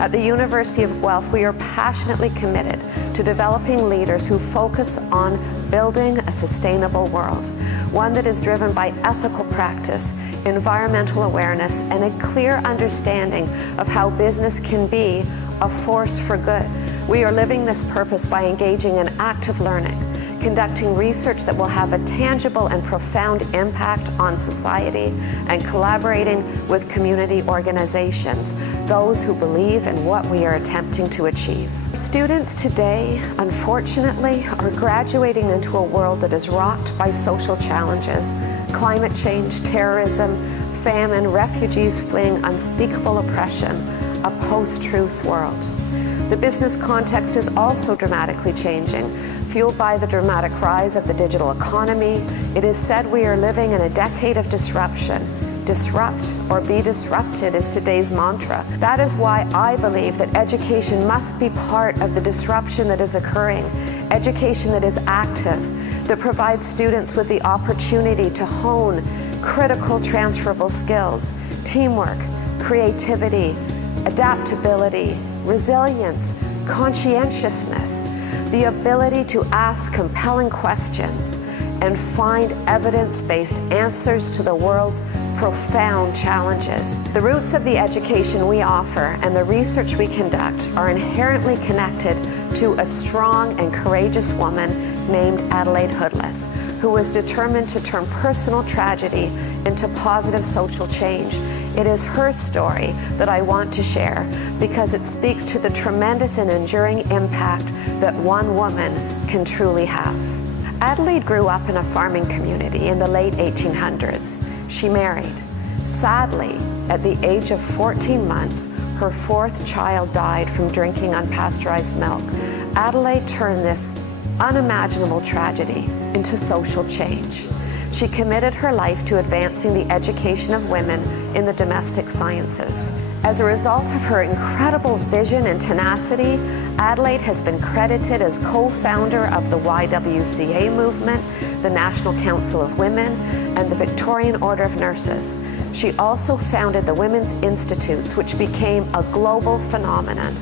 At the University of Guelph, we are passionately committed to developing leaders who focus on building a sustainable world, one that is driven by ethical practice, environmental awareness, and a clear understanding of how business can be a force for good. We are living this purpose by engaging in active learning, conducting research that will have a tangible and profound impact on society, and collaborating with community organizations, those who believe in what we are attempting to achieve. Students today, unfortunately, are graduating into a world that is rocked by social challenges, climate change, terrorism, famine, refugees fleeing unspeakable oppression, a post-truth world. The business context is also dramatically changing, fueled by the dramatic rise of the digital economy. It is said we are living in a decade of disruption. Disrupt or be disrupted is today's mantra. That is why I believe that education must be part of the disruption that is occurring. Education that is active, that provides students with the opportunity to hone critical transferable skills, teamwork, creativity, adaptability, resilience, conscientiousness, the ability to ask compelling questions and find evidence-based answers to the world's profound challenges. The roots of the education we offer and the research we conduct are inherently connected to a strong and courageous woman named Adelaide Hoodless, who was determined to turn personal tragedy into positive social change. It is her story that I want to share because it speaks to the tremendous and enduring impact that one woman can truly have. Adelaide grew up in a farming community in the late 1800s. She married. Sadly, at the age of 14 months, her fourth child died from drinking unpasteurized milk. Adelaide turned this unimaginable tragedy into social change. She committed her life to advancing the education of women in the domestic sciences. As a result of her incredible vision and tenacity, Adelaide has been credited as co-founder of the YWCA movement, the National Council of Women, and the Victorian Order of Nurses. She also founded the Women's Institutes, which became a global phenomenon.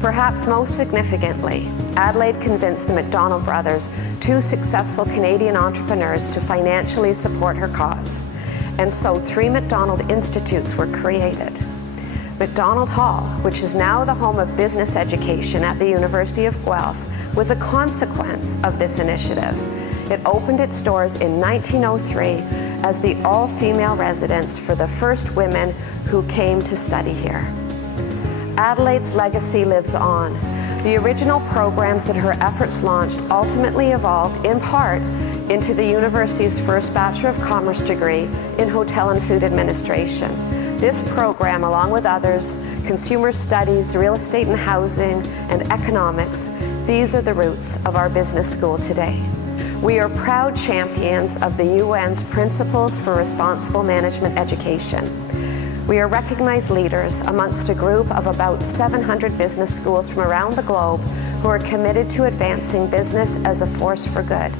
Perhaps most significantly, Adelaide convinced the Macdonald brothers, two successful Canadian entrepreneurs, to financially support her cause. And so 3 Macdonald Institutes were created. Macdonald Hall, which is now the home of business education at the University of Guelph, was a consequence of this initiative. It opened its doors in 1903 as the all-female residence for the first women who came to study here. Adelaide's legacy lives on. The original programs that her efforts launched ultimately evolved, in part, into the university's first Bachelor of Commerce degree in Hotel and Food Administration. This program, along with others, consumer studies, real estate and housing, and economics, these are the roots of our business school today. We are proud champions of the UN's Principles for Responsible Management Education. We are recognized leaders amongst a group of about 700 business schools from around the globe who are committed to advancing business as a force for good,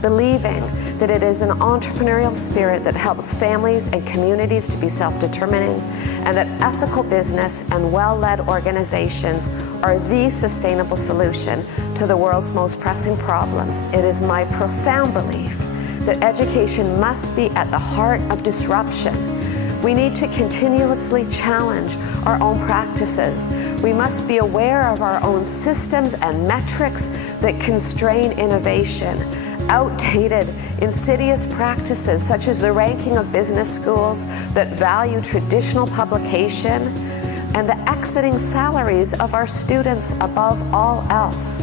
believing that it is an entrepreneurial spirit that helps families and communities to be self-determining, and that ethical business and well-led organizations are the sustainable solution to the world's most pressing problems. It is my profound belief that education must be at the heart of disruption. We need to continuously challenge our own practices. We must be aware of our own systems and metrics that constrain innovation. Outdated, insidious practices such as the ranking of business schools that value traditional publication and the exiting salaries of our students above all else.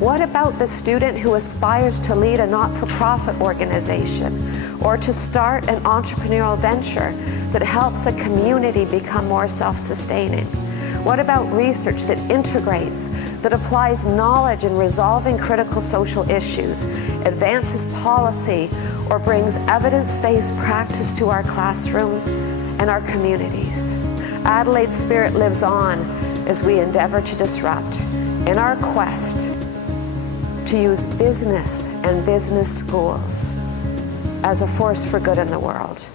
What about the student who aspires to lead a not-for-profit organization or to start an entrepreneurial venture that helps a community become more self-sustaining? What about research that integrates, that applies knowledge in resolving critical social issues, advances policy, or brings evidence-based practice to our classrooms and our communities? Adelaide's spirit lives on as we endeavor to disrupt in our quest to use business and business schools as a force for good in the world.